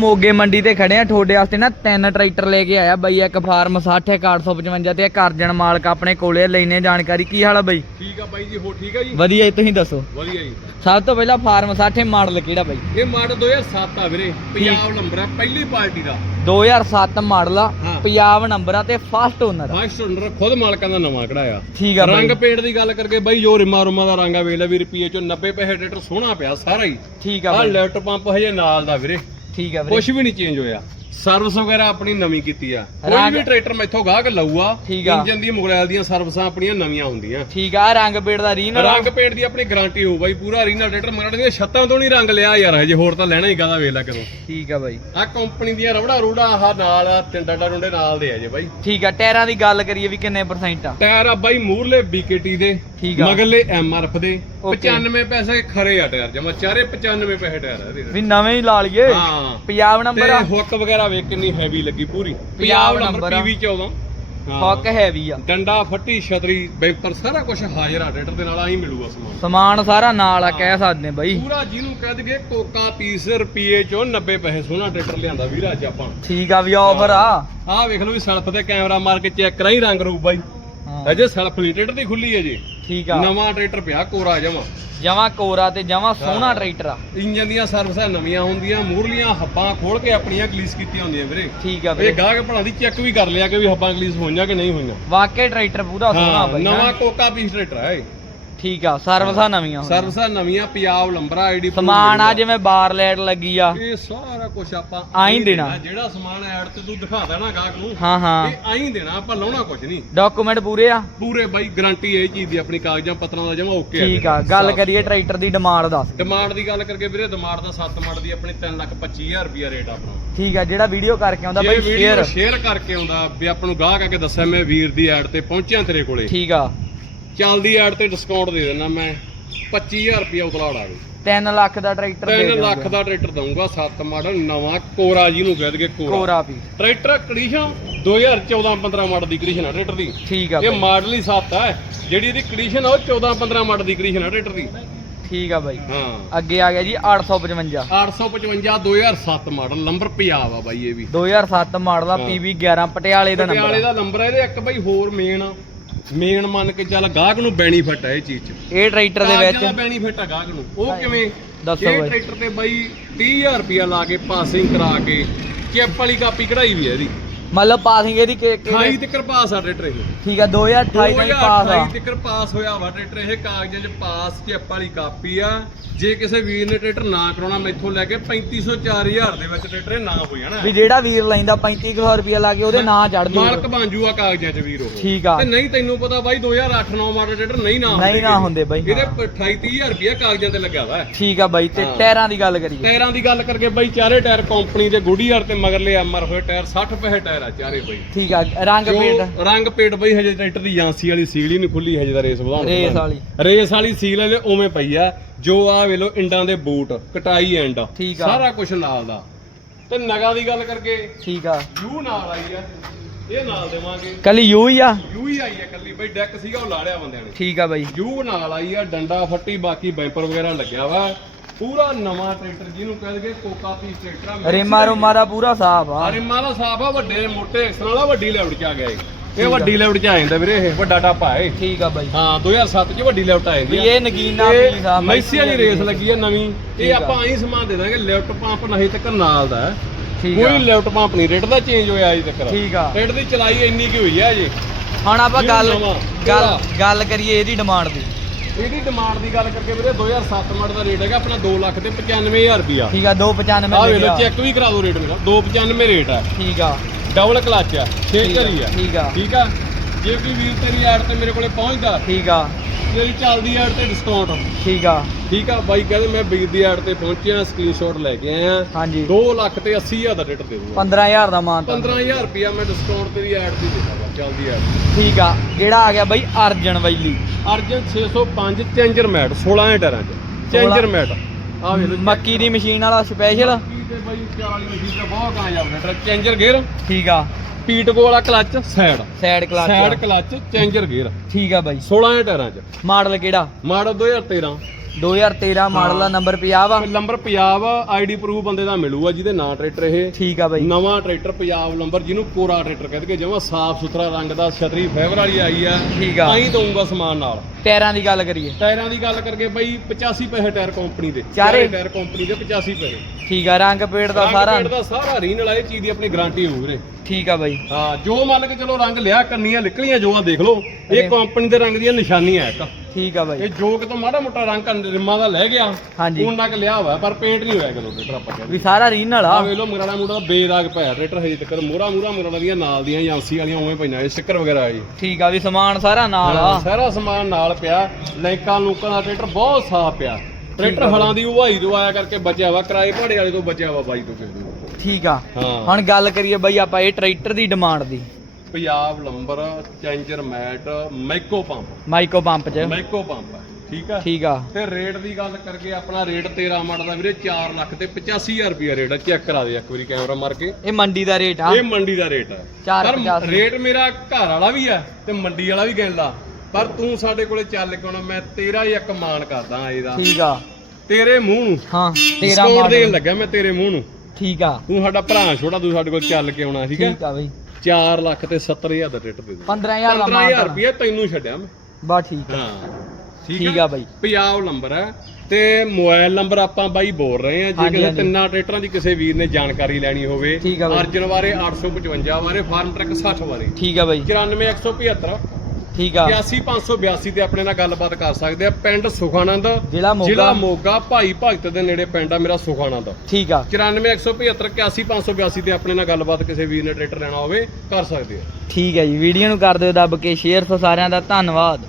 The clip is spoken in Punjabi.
ਮੋਗੇ ਮੰਡੀ ਤੇ ਖੜੇ ਆ। ਤੁਹਾਡੇ ਵਾਸਤੇ ਨਾ ਤਿੰਨ ਟਰੈਕਟਰ ਲੈ ਕੇ ਆਇਆ ਬਈ ਇੱਕ ਫਾਰਮ 60 ਇੱਕ 855 ਤੇ ਇੱਕ ਅਰਜਨ ਮਾਲਕ ਆਪਣੇ ਕੋਲੇ ਲੈਨੇ ਜਾਣਕਾਰੀ। ਕੀ ਹਾਲ ਆ ਬਈ? ਠੀਕ ਆ ਬਾਈ ਜੀ ਹੋ ਠੀਕ ਆ ਜੀ? ਵਧੀਆ ਜੀ ਤੁਸੀਂ ਦੱਸੋ? ਵਧੀਆ ਜੀ। ਸਭ ਤੋਂ ਪਹਿਲਾਂ ਫਾਰਮ 60 ਮਾਡਲ ਕਿਹੜਾ ਬਈ? ਇਹ ਮਾਡਲ 2007 ਆ ਵੀਰੇ। ਪੰਜਾਬ ਨੰਬਰ ਆ ਪਹਿਲੀ ਪਾਰਟੀ ਦਾ। 2007 ਮਾਡਲ ਆ। ਪੰਜਾਬ ਨੰਬਰ ਆ ਤੇ ਫਸਟ ਓਨਰ ਆ। ਫਸਟ ਓਨਰ ਖੁਦ ਮਾਲਕਾਂ ਦਾ ਨਵਾਂ ਕਢਾਇਆ। ਠੀਕ ਆ ਰੰਗ ਪੇਂਟ ਦੀ ਗੱਲ ਕਰਕੇ ਬਾਈ ਜੋ ਰਿਮਾ ਰੁਮਾ ਦਾ ਰੰਗ ਆ ਵੇਲੇ ਵੀ ਰੁਪਏ ਚੋਂ 90 ਪੈਸੇ ਟਰੈਕਟਰ ਸੋਹਣਾ ਪਿਆ ਸਾਰਾ ਹੀ। ਠੀਕ ਆ ਆ ਬਈ। ਲੈਫਟ ਪੰਪ ਹਜੇ ਨਾਲ ਦਾ ਵੀਰੇ। ਠੀਕ ਆ ਵੀਰੇ। ਕੁਝ ਵੀ ਨਹੀਂ ਚੇਂਜ ਹੋਇਆ। ਸਰਵਿਸ ਵਗੈਰਾ ਆਪਣੀ ਨਵੀਂ ਕੀਤੀ ਆ। ਕੋਈ ਵੀ ਟਰੈਕਟਰ ਮੈਥੋਂ ਗਾਹਕ ਲਊਆ ਠੀਕ ਆ। ਇੰਜਨ ਦੀ ਮੋਬਾਈਲ ਦੀਆਂ ਸਰਵਿਸਾਂ ਆਪਣੀਆਂ ਨਵੀਆਂ ਹੁੰਦੀਆਂ। ਠੀਕ ਆ ਰੰਗ ਪੇੜ ਦਾ ਰੀਨ ਰੰਗ ਪੇਂਟ ਦੀ ਆਪਣੀ ਗਾਰੰਟੀ ਹੋਊ ਬਾਈ ਪੂਰਾ ਰੀਨਲ ਟਰੈਕਟਰ ਮਰੜ ਦੀਆਂ ਛੱਤਾਂ ਤੋਂ ਨਹੀਂ ਰੰਗ ਲਿਆ ਯਾਰ ਹਜੇ ਹੋਰ ਤਾਂ ਲੈਣਾ ਹੀ ਕਾਹਦਾ ਵੇਖ ਲੈ ਕਰੋ। ਠੀਕ ਆ ਬਾਈ। ਆ ਕੰਪਨੀ ਦੀਆਂ ਰਬੜਾ ਰੂੜਾ ਆਹ ਨਾਲ ਆ ਤਿੰਨ ਡੰਡਾ ਡੁੰਡੇ ਨਾਲ ਦੇ ਆ ਜੇ ਬਾਈ। ਠੀਕ ਆ ਟਾਇਰਾਂ ਦੀ ਗੱਲ ਕਰੀਏ ਵੀ ਕਿੰਨੇ ਪਰਸੈਂਟ ਆ? ਟਾਇਰ ਆ ਬਾਈ ਮੂਰਲੇ ਬੀਕੇਟੀ ਦੇ ਠੀਕ ਆ। ਮਗਰਲੇ ਐਮਆਰਐਫ ਦੇ Okay। 95 ਪੈਸੇ ਖਰੇ ਆ ਟਾਇਰ ਜਮਾ ਚਾਰੇ 95 ਪੈਸੇ ਟਾਇਰ ਆ ਇਹਦੇ। ਵੀ ਨਵੇਂ ਹੀ ਲਾ ਲਈਏ। ਹਾਂ। ਪੰਜਾਬ ਨੰਬਰ ਤੇ ਆ। ਹੁੱਕ ਵਗੈਰਾ ਵੇਖ ਕਿੰਨੀ ਹੈਵੀ ਲੱਗੀ ਪੂਰੀ। ਪੰਜਾਬ ਨੰਬਰ। ਪੀਵੀ 14 ਹੱਕ ਹੈਵੀ ਆ। ਡੰਡਾ ਫੱਟੀ ਛਤਰੀ ਬੈਂਪਰ ਸਾਰਾ ਕੁਝ ਹਾਜ਼ਰ ਆ ਟਰੈਕਟਰ ਦੇ ਨਾਲ ਆਹੀ ਮਿਲੂਗਾ ਸਮਾਨ। ਸਮਾਨ ਸਾਰਾ ਨਾਲ ਆ ਕਹਿ ਸਕਦੇ ਬਈ। ਪੂਰਾ ਜਿਹਨੂੰ ਕਹਿ ਦਈਏ ਕੋਕਾ ਪੀਸ ਰੁਪਏ ਚੋਂ 90 ਪੈਸੇ ਸੋਹਣਾ ਟਰੈਕਟਰ ਲਿਆਂਦਾ ਵੀਰ ਅੱਜ ਆਪਾਂ। ਠੀਕ ਆ ਵੀ ਆਫਰ ਆ। ਆਹ ਵੇਖ ਲਓ ਵੀ ਸੈਲਫ ਤੇ ਕੈਮਰਾ ਮਾਰ ਕੇ ਚੈੱਕ ਕਰਾਈ ਰੰਗ ਰੂਪ ਬਾਈ। ਅਜੇ ਸੈਲਫ ਨਹੀਂ ਟਰੈਕਟਰ ਦੀ ਖੁੱਲੀ ਹੈ ਜੀ। ਠੀਕ ਆ। ਨਵਾਂ ਟਰੈਕਟਰ ਪਿਆ ਕੋਰਾ ਜਮਾ। ਜਮਾ ਕੋਰਾ ਤੇ ਜਮਾ ਸੋਹਣਾ ਟਰੈਕਟਰ ਆ। ਇੰਜਨ ਦੀਆਂ ਸਰਵਿਸਾਂ ਨਵੀਆਂ ਹੁੰਦੀਆਂ ਮੂਰਲੀਆਂ ਹੱਬਾਂ ਖੋਲ ਕੇ ਆਪਣੀਆਂ ਗਲੀਸ ਕੀਤੀਆਂ ਹੁੰਦੀਆਂ ਵੀਰੇ। ਠੀਕ ਆ ਇਹ ਵੀਰੇ। ਗਾਹਕ ਭਲਾ ਦੀ ਚੈੱਕ ਵੀ ਕਰ ਲਿਆ ਕਿ ਵੀ ਹੱਬਾਂ ਗਲੀਸ ਹੋਈਆਂ ਕਿ ਨਹੀਂ ਹੋਈਆਂ। ਵਾਕਈ ਟਰੈਕਟਰ ਪੂਰਾ ਸੋਹਣਾ ਬਈ ਨਵਾਂ। ਕੋਕਾ ਪੀਸ ਟਰੈਕਟਰ ਹੈ ਇਹ। ਠੀਕ ਆ ਸਰਵਿਸਾਂ ਨਵੀਆਂ। ਸਰਵਿਸਾਂ ਨਵੀਆਂ ਪੰਜਾਬ ਲੰਬਰਾ ਆਈਡੀ ਸਮਾਨ ਆ ਜਿਵੇਂ ਬਾਰ ਲਾਈਟ ਲੱਗੀ ਆ। ਇਹ ਸਾਰਾ ਕੁਝ ਆਪਾਂ ਆਈਂ ਦੇਣਾ। ਜਿਹੜਾ ਸਮਾਨ ਐਡ ਤੇ ਤੂੰ ਦਿਖਾਦਾ ਨਾ ਗਾਹਕ ਨੂੰ ਹਾਂ ਹਾਂ। ਇਹ ਆਈ ਦੇਣਾ ਆਪਾਂ ਲਾਉਣਾ ਕੁਝ ਨਹੀਂ। ਡਾਕੂਮੈਂਟ ਪੂਰੇ ਆ। ਪੂਰੇ ਬਾਈ ਗਾਰੰਟੀ ਇਹ ਚੀਜ਼ ਦੀ ਆਪਣੀ ਕਾਗਜ਼ਾਂ ਪੱਤਰਾਂ ਦਾ ਜਮਾ ਓਕੇ ਠੀਕ ਆ ਗੱਲ ਕਰੀਏ ਟਰੈਕਟਰ ਦੀ ਡਿਮਾਂਡ ਦੱਸ ਡਿਮਾਂਡ ਦੀ ਗੱਲ ਕਰਕੇ ਵੀਰੇ ਡਿਮਾਂਡ ਦਾ 7 ਮਾਡਲ ਦੀ ਆਪਣੀ 3 ਲੱਖ 25000 ਰੁਪਿਆ ਰੇਟ ਆਪਣਾ। ਠੀਕ ਆ ਜਿਹੜਾ ਵੀਡੀਓ ਕਰਕੇ ਆਉਂਦਾ ਜੇ ਬਈ ਵੀਡੀਓ ਸ਼ੇਅਰ ਸ਼ੇਅਰ ਕਰਕੇ ਆਉਂਦਾ ਵੀ ਆਪਾਂ ਨੂੰ ਗਾਹਕ ਆ ਕੇ ਦੱਸਿਆ ਮੈਂ ਵੀਰ ਦੀ ਐਡ ਤੇ ਪਹੁੰਚਿਆ ਤੇਰੇ ਕੋਲੇ। ਠੀਕ ਆ। ਚੱਲਦੀ ਐਡ ਤੇ ਡਿਸਕਾਊਂਟ ਦੇ ਦੇਣਾ ਮੈਂ 25000 ਰੁਪਿਆ ਉਤਲਾ ਉਡਾ ਦੇ 3 ਲੱਖ ਦਾ ਟਰੈਕਟਰ ਦੇ 3 ਲੱਖ ਦਾ ਟਰੈਕਟਰ ਦਊਂਗਾ 7 ਮਾਡਲ ਨਵਾਂ ਕੋਰਾ ਜਿਹਨੂੰ ਕਹਿ ਦਈਏ ਕੋਰਾ। ਕੋਰਾ ਵੀ। ਟਰੈਕਟਰ ਕੰਡੀਸ਼ਨ 2014-15 ਮਾਡਲ ਦੀ ਕੰਡੀਸ਼ਨ ਆ ਟਰੈਕਟਰ ਦੀ। ਠੀਕ ਆ ਇਹ ਮਾਡਲ ਹੀ 7 ਹੈ ਜਿਹੜੀ ਇਹਦੀ ਕੰਡੀਸ਼ਨ ਆ ਉਹ 14-15 ਮਾਡਲ ਦੀ ਕੰਡੀਸ਼ਨ ਆ ਟਰੈਕਟਰ ਦੀ। ਠੀਕ ਆ ਬਾਈ। ਹਾਂ। ਅੱਗੇ ਆ ਗਿਆ ਜੀ 855 855 2007 ਮਾਡਲ ਨੰਬਰ ਪੰਜਾਬ ਆ ਬਾਈ ਇਹ ਵੀ। 2007 ਮਾਡਲ ਆ ਹਾਂ। PV 11 ਪਟਿਆਲੇ ਦਾ ਪਟਿਆਲੇ ਨੰਬਰ ਦਾ ਨੰਬਰ ਆ ਇਹਦੇ ਇੱਕ ਬਾਈ ਹੋਰ ਮੇਨ ਮੇਨ ਮੰਨ ਕੇ ਚੱਲ ਗਾਹਕ ਨੂੰ ਬੈਨੀਫਿਟ ਹੈ ਇਹ ਚੀਜ਼ 'ਚ। ਇਹ ਟਰੈਕਟਰ ਦੇ ਕਾਗਜ਼ਾਂ ਦਾ ਵਿੱਚ ਬੈਨੀਫਿਟ ਆ ਗਾਹਕ ਨੂੰ। ਉਹ ਕਿਵੇਂ? ਦੱਸੋ ਇਹ ਬਾਈ। ਟਰੈਕਟਰ ਤੇ ਬਾਈ 30000 ਰੁਪਿਆ ਲਾ ਕੇ ਪਾਸਿੰਗ ਕਰਾ ਕੇ ਚੈਪ ਵਾਲੀ ਕਾਪੀ ਕਢਾਈ ਵੀ ਹੈ ਇਹਦੀ। ਮਤਲਬ ਪਾਸਿੰਗ ਇਹਦੀ ਕਿ- 28 ਕਿ- ਤੱਕ ਪਾਸ ਆ ਟਰੈਕਟਰ ਇਹ। ਠੀਕ ਆ 2028 ਦਾ ਹੀ ਪਾਸ ਆ। 2028 ਤੱਕ ਪਾਸ ਹੋਇਆ ਵਾ ਟਰੈਕਟਰ ਇਹ ਕਾਗਜ਼ਾਂ 'ਚ ਪਾਸ ਚੈਪ ਵਾਲੀ ਕਾਪੀ ਆ। ਜੇ ਕਿਸੇ ਵੀਰ ਨੇ ਟਰੈਕਟਰ ਨਾ ਕਰਾਉਣਾ ਮੈਥੋਂ ਲੈ ਕੇ 3500 4000 ਦੇ ਵਿੱਚ ਟਰੈਕਟਰ ਇਹ ਨਾ ਹੋ ਜਾਣਾ ਵੀ ਜਿਹੜਾ ਵੀਰ ਲੈਂਦਾ 3500 ਰੁਪਏ ਲਾ ਕੇ ਉਹਦੇ ਨਾਂ ਚੜ ਜੂ ਮਾਲਕ ਬਣ ਜੂਗਾ ਕਾਗਜ਼ਾਂ 'ਚ ਵੀਰ ਉਹ। ਠੀਕ ਆ। ਤੇ ਨਹੀਂ ਤੈਨੂੰ ਪਤਾ ਬਾਈ 2008 9 ਮਾਡਲ ਟਰੈਕਟਰ ਨਹੀਂ ਨਾ ਨਹੀਂ ਨਾ ਹੁੰਦੇ ਬਾਈ ਇਹਦੇ ਹਾਂ। 28 30000 ਰੁਪਇਆ ਕਾਗਜ਼ਾਂ ਤੇ ਲੱਗਾ ਵਾ। ਠੀਕ ਆ ਬਾਈ ਤੇ ਹਾਂ। ਟਾਇਰਾਂ ਦੀ ਗੱਲ ਕਰੀਏ। ਟਾਇਰਾਂ ਦੀ ਗੱਲ ਕਰਕੇ ਬਾਈ ਚਾਰੇ ਟਾਇਰ ਕੰਪਨੀ ਦੇ ਗੁੱਡੀਆਰ ਤੇ ਮਗਰਲੇ ਐਮਆਰ ਹੋਏ ਟਾਇਰ 60 ਪੈਸੇ ਟਾਇਰ ਆ ਚਾਰੇ ਬਾਈ। ਠੀਕ ਆ ਰੰਗ ਜੋ ਪੇਂਟ। ਰੰਗ ਪੇਟ ਬਈ ਹਜੇ ਟਰੈਕਟਰ ਦੀ ਏਜੰਸੀ ਵਾਲੀ ਸੀਲ ਹੀ ਨਹੀਂ ਖੁੱਲੀ ਹਜੇ ਦਾ ਰੇਸ ਵਧਾਉਣ ਤੋਂ ਰੇਸ ਬਾਅਦ। ਵਾਲੀ। ਰੇਸ ਵਾਲੀ ਸੀਲ ਹਲੇ ਉਵੇਂ ਪਈ ਆ ਜੋ ਆ ਵੇਲੋ ਇੰਡਾਂ ਦੇ ਬੂਟ ਕਟਾਈ ਐਂਡ ਠੀਕ ਆ। ਸਾਰਾ ਕੁਝ ਨਾਲ ਦਾ। ਤੇ ਨਗਾ ਦੀ ਗੱਲ ਕਰਕੇ ਠੀਕ ਆ। ਯੂ ਨਾਲ ਆਈ ਆ ਇਹ ਨਾਲ ਦੇਵਾਂਗੇ। ਕੱਲੀ ਯੂ ਹੀ ਆ? ਯੂ ਹੀ ਆਈ ਆ ਕੱਲੀ ਬਈ ਡੈਕ ਸੀਗਾ ਉਹ ਲਾ ਲਿਆ ਬੰਦਿਆਂ ਨੇ। ਠੀਕ ਆ ਬਾਈ। ਯੂ ਨਾਲ ਆਈ ਆ ਡੰਡਾ ਫੱਟੀ ਬਾਕੀ ਬੈਂਪਰ ਵਗੈਰਾ ਲੱਗਿਆ ਵਾ। ਪੂਰਾ ਨਵਾਂ ਟਰੈਕਟਰ ਜਿਹਨੂੰ ਕਹਿੰਦੇ ਕੋਕਾ ਪੀਸ ਟਰੈਕਟਰ ਆ ਰੇਮਾ ਰੋਮਾ ਦਾ ਪੂਰਾ ਸਾਫ਼ ਆ। ਅਰੇ ਮਾਲਾ ਸਾਹਿਬ ਆ ਵੱਡੇ ਮੋਟੇ ਐਕਸਲ ਵਾਲਾ ਵੱਡੀ ਲੈਵਟ ਚ ਆ ਗਿਆ ਇਹ। ਇਹ ਵੱਡੀ ਲੈਵਟ ਚ ਆ ਜਾਂਦਾ ਵੀਰੇ ਇਹ ਵੱਡਾ ਟਾਪਾ ਹੈ। ਠੀਕ ਆ ਬਾਈ। ਹਾਂ 2007 ਚ ਵੱਡੀ ਲੈਵਟ ਆ ਜਾਂਦੀ ਵੀ ਇਹ ਨਗੀਨਾ ਪੀਸ ਆ ਵਾਲੀ ਰੇਸ ਲੱਗੀ ਆ ਨਵੀਂ। ਠੀਕ ਇਹ ਆ। ਆਪਾਂ ਆਹੀ ਸਮਾਨ ਦੇ ਦਾਂਗੇ ਲੈਫਟ ਪੰਪ ਨਹੀਂ ਤੱਕ ਨਾਲ ਦਾ। ਹੈ। ਠੀਕ ਆ। ਕੋਈ ਲੈਫਟ ਪੰਪ ਨਹੀਂ ਰੇਟ ਦਾ ਚੇਂਜ ਹੋਇਆ ਅਜੇ ਤੱਕ। ਠੀਕ ਆ। ਰੇਟ ਦੀ ਚਲਾਈ ਇੰਨੀ ਕੀ ਹੋਈ ਆ ਅਜੇ। ਹੁਣ ਆਪਾਂ ਗੱਲ ਨਵਾਂ, ਗੱਲ? ਗੱਲ ਕਰੀਏ ਇਹਦੀ ਡਿਮਾਂਡ ਦੀ। ਇਹਦੀ ਡਿਮਾਂਡ ਦੀ ਗੱਲ ਕਰਕੇ ਵੀਰੇ 2007 ਮਾਡਲ ਦਾ ਰੇਟ ਹੈਗਾ ਆਪਣਾ 2 ਲੱਖ ਤੇ 95000 ਰੁਪਿਆ ਠੀਕ ਆ 295 ਆ ਵੇਖ। ਲਓ ਚੈੱਕ ਵੀ ਕਰਾ ਦਿਓ ਰੇਟ ਮੇਰਾ 295 ਰੇਟ ਹੈ ਠੀਕ ਆ। ਡਬਲ ਕਲਚ ਆ 6 ਠੀਕ ਆ, ਘਰੀ ਆ। ਠੀਕ ਆ। ਠੀਕ ਆ? ਜੇ ਕੋਈ ਵੀਰ ਤੇਰੀ ਐਡ ਤੇ ਮੇਰੇ ਕੋਲੇ ਪਹੁੰਚਦਾ ਠੀਕ ਆ। ਮੇਰੀ ਚੱਲਦੀ ਐਡ ਤੇ ਡਿਸਕਾਊਂਟ ਠੀਕ ਆ। ਠੀਕ ਆ ਬਾਈ ਕਹਿੰਦੇ ਮੈਂ ਵੀਰ ਦੀ ਐਡ ਤੇ ਪਹੁੰਚਿਆ ਸਕਰੀਨਸ਼ਾਟ ਲੈ ਕੇ ਆਇਆ। ਹਾਂਜੀ। 2 ਲੱਖ ਤੇ 80000 ਦਾ ਰੇਟ ਦੇ ਦੂੰਗਾ 15000 ਦਾ ਮਾਨ ਤਾਂ। 15000 ਰੁਪਿਆ ਮੈਂ ਡਿਸਕਾਊਂਟ ਤੇਰੀ ਐਡ ਤੇ ਦੇ ਦਾਂਗਾ ਚੱਲਦੀ ਐਡ ਠੀਕ ਆ ਕਿਹੜਾ ਆ ਗਿਆ ਬਾਈ? Arjun valley. Arjun 605 changer mat 16 ਟਾਇਰਾਂ ਚ। ਚੇਂਜਰ ਮੈਟ ਆ ਵੇਖ ਲਓ ਮੱਕੀ ਦੀ ਮਸ਼ੀਨ ਵਾਲਾ ਸਪੈਸ਼ਲ ਤੇ ਬਾਈ 40 ਮਸ਼ੀਨ ਬਹੁਤ ਕਾਮਯਾਬ ਟਰੈਕਟਰ ਚੇਂਜਰ ਗੇਅਰ ਠੀਕ ਆ। ਵਾਲਾ clutch side side class side clutch changer gear ਠੀਕ ਆ ਬਾਈ। 16 ਟਾਇਰਾਂ ਚ। ਮਾਡਲ ਕਿਹੜਾ? ਮਾਡਲ 2013 2013 ਮਾਡਲ ਦਾ ਨੰਬਰ 50 ਵਾ ਨੰਬਰ ਪੰਜਾਬ ਆਈਡੀ ਪ੍ਰੂਫ ਬੰਦੇ ਦਾ ਮਿਲੂਗਾ ਜਿਹਦੇ ਨਾਂ ਟਰੈਕਟਰ ਇਹ। ਠੀਕ ਆ ਬਾਈ। ਨਵਾਂ ਟਰੈਕਟਰ ਪੰਜਾਬ ਨੰਬਰ ਜਿਹਨੂੰ ਕੋਰਾ ਟਰੈਕਟਰ ਕਹਿੰਦੇ ਜਮਾ ਸਾਫ਼ ਸੁਥਰਾ ਰੰਗ ਦਾ ਛਤਰੀ ਫਾਈਬਰ ਵਾਲੀ ਆਈ ਆ ਠੀਕ ਆ। ਆਈ ਦਊਂਗਾ ਸਮਾਨ ਨਾਲ। ਟਾਇਰਾਂ ਦੀ ਗੱਲ ਕਰੀਏ। ਟਾਇਰਾਂ ਦੀ ਗੱਲ ਕਰਕੇ ਬਈ 85 ਪੈਸੇ ਟਾਇਰ ਕੰਪਨੀ ਦੇ। ਚਾਰੇ? ਟਾਇਰ ਕੰਪਨੀ ਦੇ 85 ਪੈਸੇ। ਠੀਕ ਆ ਰੰਗ ਪੇੜ ਦਾ ਰੰਗ ਸਾਰਾ। ਪੇਂਟ ਦਾ ਸਾਰਾ ਰੀਨ ਵਾਲਾ ਇਹ ਚੀਜ਼ ਦੀ ਆਪਣੀ ਗਾਰੰਟੀ ਹੋਊ ਵੀਰੇ। ਠੀਕ ਆ ਬਾਈ। ਹਾਂ ਜੋ ਮੰਨ ਕੇ ਚਲੋ ਰੰਗ ਲਿਆ ਕੰਨੀਆਂ ਨਿਕਲੀਆਂ ਜੋ ਆ ਦੇਖ ਲਓ। ਇਹ ਕੰਪਨੀ ਦੇ ਰੰਗ ਦੀਆਂ ਨਿਸ਼ਾਨੀਆਂ ਇੱਕ। ਠੀਕ ਆ ਬਾਈ। ਇਹ ਜੋ ਕਿਤੋਂ ਮਾੜਾ ਮੋਟਾ ਰੰਗ ਕੰਨ ਰਿਮਾਂ ਦਾ ਲੈ ਗਿਆ। ਹਾਂਜੀ। ਉਹਨਾਂ ਤੱਕ ਲਿਆ ਹੋਇਆ ਪਰ ਪੇਂਟ ਨਹੀਂ ਹੋਇਆ ਕਿਲੋ ਟਰੈਕਟਰ ਆਪਾਂ ਕਹਿੰਦੇ ਵੀ ਸਾਰਾ ਰੀਨ ਵਾਲਾ ਆ। ਵੇਖ ਲਓ ਮਗਰਾਣਾ ਮੁੰਡਾ ਦਾ ਬੇਦਾਗ ਪਿਆ ਟਰੈਕਟਰ ਹਜੇ ਤੱਕ ਮੋਹਰਾ ਮੋਹਰਾ ਮਗਰਾਣਾ ਦੀਆਂ ਨਾਲ ਦੀਆਂ ਏਜੰਸੀ ਵਾਲੀਆਂ ਉਵੇਂ ਪਈਆਂ ਇਹ ਸਟicker ਵਗੈਰਾ ਆ ਜੀ। ਠੀਕ ਆ ਵੀ ਸਮਾਨ ਸਾਰਾ ਨਾਲ ਆ। ਸਾਰਾ ਸਮਾਨ ਨਾਲ ਪਿਆ ਲੈਂਕਾਂ ਲੂਕਾਂ ਦਾ ਟਰੈਕਟਰ ਬਹੁਤ ਸਾਫ਼ ਪਿਆ। ਟਰੈਕਟਰ ਹਲਾਂ ਦੀ ਉਹਾਈ ਤੋਂ ਆਇਆ ਕਰਕੇ ਬਚਿਆ ਵਾ ਕਿਰਾਏ ਭਾੜੇ ਵਾਲੇ ਤੋਂ ਬਚਿਆ ਵਾ ਬਾਈ ਤੋਂ ਕਿਸੇ ਤੋਂ। ਠੀਕ ਆ। ਹਾਂ। ਹੁਣ ਗੱਲ ਕਰੀਏ ਬਾਈ ਆਪਾਂ ਇਹ ਟਰੈਕਟਰ ਦੀ ਡਿਮਾਂਡ ਦੀ। Punjab number changer mat Mico pump Mico pump 'ਚ। ਮੈਕੋ ਪੰਪ ਹੈ ਠੀਕ ਆ? ਠੀਕ ਆ। ਤੇ ਰੇਟ ਦੀ ਗੱਲ ਕਰਕੇ ਆਪਣਾ ਰੇਟ 13 ਮੜ ਦਾ ਵੀਰੇ 4 ਲੱਖ ਤੇ 85000 ਰੁਪਿਆ ਰੇਟ ਹੈ ਚੈੱਕ ਕਰਾ ਦੇ ਇੱਕ ਵਾਰੀ ਕੈਮਰਾ ਮਾਰ ਕੇ। ਇਹ ਮੰਡੀ ਦਾ ਰੇਟ ਆ। ਇਹ ਮੰਡੀ ਦਾ ਰੇਟ ਪਰ ਪਚਾਸੀ। ਰੇਟ ਮੇਰਾ ਘਰ ਵਾਲਾ ਵੀ ਹੈ ਤੇ ਮੰਡੀ ਵਾਲਾ ਵੀ ਗਿਣ ਲਾ ਪਰ ਤੂੰ ਸਾਡੇ ਕੋਲੇ ਚੱਲ ਕੇ ਆਉਣਾ ਮੈਂ ਤੇਰਾ ਹੀ ਇੱਕ ਮਾਨ ਕਰਦਾ ਇਹਦਾ। ਠੀਕ ਆ। ਤੇਰੇ ਮੂੰਹ ਨੂੰ। ਹਾਂ 13 ਡਿਸਕਾਊਂਟ ਦੇਣ ਲੱਗਾ ਮੈਂ ਤੇਰੇ ਮੂੰਹ ਨੂੰ। ਠੀਕ ਆ। ਤੂੰ ਸਾਡਾ ਭਰਾ ਛੋਟਾ ਤੂੰ ਸਾਡੇ ਕੋਲ ਚੱਲ ਕੇ ਆਉਣਾ ਠੀਕ ਹੈ ਠੀਕ ਆ ਬਾਈ। 4 ਲੱਖ ਤੇ 70000 ਦਾ ਰੇਟ ਦੇ ਦੇ 15000 ਦਾ 15000 ਮਾਡਲ ਰੁਪਏ ਤੈਨੂੰ ਛੱਡਿਆ ਮੈਂ। ਬਾ ਠੀਕ ਆ। ਹਾਂ। ਠੀਕ ਆ ਬਾਈ। ਪੰਜਾਬ ਨੰਬਰ ਹੈ ਤੇ ਮੋਬਾਈਲ ਨੰਬਰ ਆਪਾਂ ਬਾਈ ਬੋਲ ਰਹੇ ਆ। ਜੇ ਕਿਸੇ। ਤਿੰਨਾਂ ਟਰੈਕਟਰਾਂ ਦੀ ਕਿਸੇ ਵੀਰ ਨੇ ਜਾਣਕਾਰੀ ਲੈਣੀ ਹੋਵੇ। ਅਰਜਨ ਬਾਰੇ 855 ਬਾਰੇ ਫਾਰਮ ਟਰੱਕ 60 ਬਾਰੇ। ਠੀਕ ਆ ਬਾਈ। 94175 ਠੀਕ ਆ। 81582 ਤੇ ਆਪਣੇ ਨਾਲ ਗੱਲਬਾਤ ਕਰ ਸਕਦੇ ਆ। ਪਿੰਡ ਸੁਖਾਨੰਦ ਜ਼ਿਲ੍ਹਾ ਮੋਗਾ। ਜ਼ਿਲ੍ਹਾ ਮੋਗਾ ਭਾਈ ਭਗਤ ਦੇ ਨੇੜੇ ਪਿੰਡ ਆ ਮੇਰਾ ਸੁਖਾਨੰਦ। ਠੀਕ ਆ। 94175 81582 ਤੇ ਆਪਣੇ ਨਾਲ ਗੱਲਬਾਤ ਕਿਸੇ ਵੀਰ ਨੇ ਟਰੈਕਟਰ ਲੈਣਾ ਹੋਵੇ ਕਰ ਸਕਦੇ ਆ। ਠੀਕ ਹੈ ਜੀ ਵੀਡੀਓ ਨੂੰ ਕਰ ਦਿਓ ਦੱਬ ਕੇ ਸ਼ੇਅਰ ਸੋ ਸਾਰਿਆਂ ਦਾ ਧੰਨਵਾਦ।